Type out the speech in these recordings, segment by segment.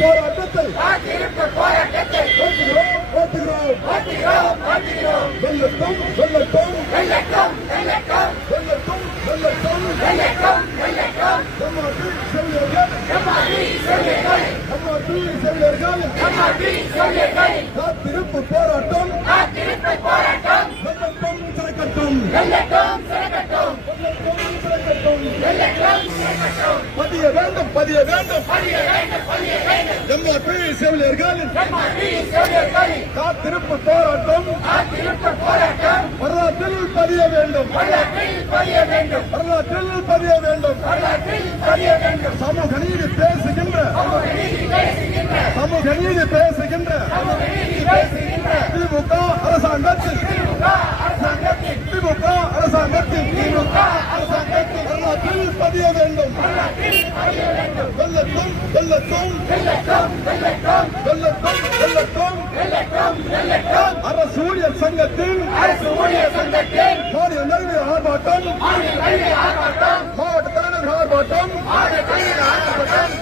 போராட்டத்தை வெல்லட்டும் வெல்லட்டும் வெல்லட்டும் செவிலியர்கள் காத்திருப்பு போராட்டம் வெல்லட்டும் சிறக்கட்டும் பதிய வேண்டும் எம்ஆர்பி செவிலியர்களின் காத்திருப்பு போராட்டம் வரலாற்றில் பதிய வேண்டும் சமூக நீதி பேசுகின்ற திமுக அரசாங்கத்தில் வரலாற்றில் பதிய வேண்டும் அரசு ஊழியர் சங்கத்தின் மாநில நல்வி ஆர்ப்பாட்டம் மாவட்ட தலைவர் ஆர்ப்பாட்டம்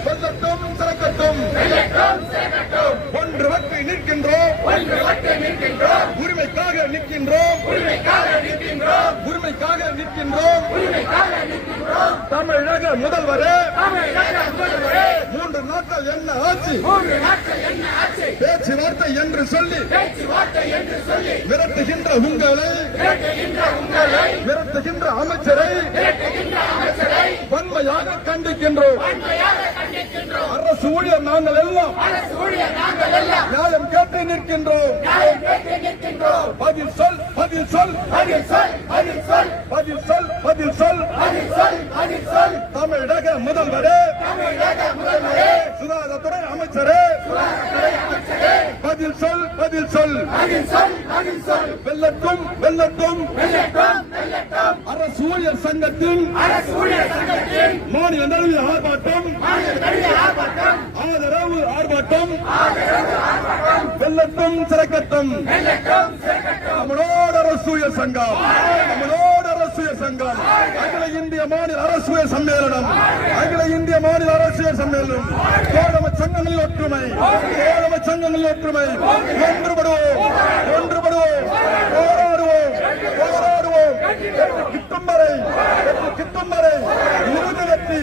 வெல்லட்டும் சிறக்கட்டும் ஒன்றுபட்டு நிற்கின்றோம் உரிமைக்காக நிற்கின்றோம் தமிழக முதல்வரே 3 நாட்கள் என்ன ஆட்சி பேச்சுவார்த்தை என்று சொல்லி மிரட்டுகின்ற உங்களை மிரட்டுகின்ற அமைச்சரை வன்மையாக கண்டிக்கின்றோம் அரசு ஊழியர் நாங்கள் எல்லாம் நியாயம் கேட்டு நிற்கின்றோம் பதில் சொல் தமிழக முதல்வரே சுகாதாரத்துறை அமைச்சரே பதில் சொல் வெல்லட்டும் அரசு ஊழியர் சங்கத்தின் மாநில நல்வி ஆர்ப்பாட்டம் ஆதரவு ஆர்ப்பாட்டம் வெல்லட்டும் சிறக்கட்டும் தமிழ்நாடு அரசு ஊழியர் சங்கம் அகில இந்திய மாநில அரசு சம்மேளனம் தோழமை சங்கங்களில் ஒற்றுமை ஒன்றுபடுவோம் போராடுவோம் கிட்டும் வரை இறுதி வெற்றி